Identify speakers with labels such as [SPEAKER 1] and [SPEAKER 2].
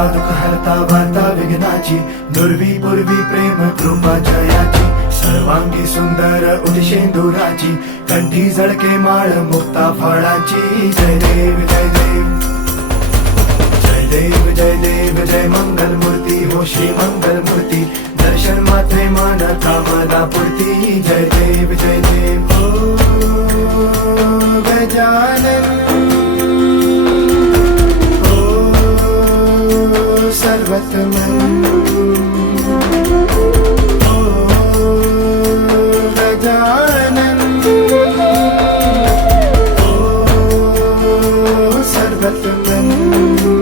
[SPEAKER 1] हरता दुःख हरता वार्ता विघ्नाची, दुर्वी पूर्वी प्रेम कृपा जयाची, सर्वांगी सुंदर उदिशेंदुराची कंठी झळके माळ मुक्ता फळाची, जय देव जय देव. जय देव जय देव, जय मंगल मूर्ती हो श्री मंगल मूर्ती दर्शन मात्रे मान कामना पूर्ती जय देव जय देव. elbet hemen Oh, servetim benim